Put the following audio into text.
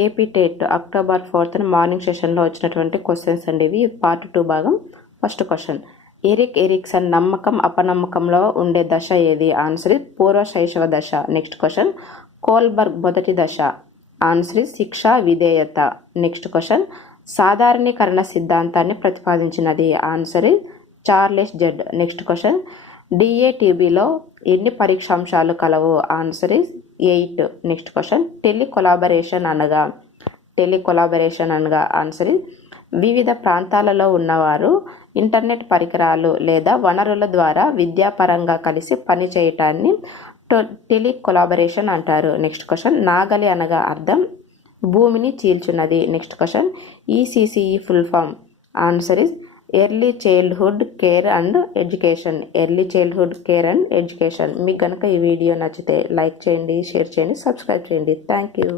AP TET October 4th morning సెషన్లో వచ్చినటువంటి questions అండి ఇవి. పార్ట్ 2 భాగం. ఫస్ట్ క్వశ్చన్, ఎరిక్ ఎరిక్సన్ నమ్మకం అపనమ్మకంలో ఉండే దశ ఏది? ఆన్సర్ పూర్వ శైశవ దశ. నెక్స్ట్ క్వశ్చన్, కోల్బర్గ్ మొదటి దశ. ఆన్సర్ శిక్ష విధేయత. నెక్స్ట్ క్వశ్చన్, సాధారణీకరణ సిద్ధాంతాన్ని ప్రతిపాదించినది? Answer Charles Judd. Next question, డిఏటిబిలో ఎన్ని పరీక్షాంశాలు కలవు? ఆన్సర్ 8. నెక్స్ట్ క్వశ్చన్, టెలికొలాబరేషన్ అనగా ఆన్సర్ వివిధ ప్రాంతాలలో ఉన్నవారు ఇంటర్నెట్ పరికరాలు లేదా వనరుల ద్వారా విద్యాపరంగా కలిసి పనిచేయటాన్ని టెలికొలాబరేషన్ అంటారు. నెక్స్ట్ క్వశ్చన్, నాగలి అనగా అర్థం భూమిని చీల్చున్నది. Next question, ECCE full form. Answer early childhood care and education. మీకు కనుక ఈ వీడియో నచ్చితే లైక్ చేయండి, షేర్ చేయండి, సబ్స్క్రైబ్ చేయండి. Thank you.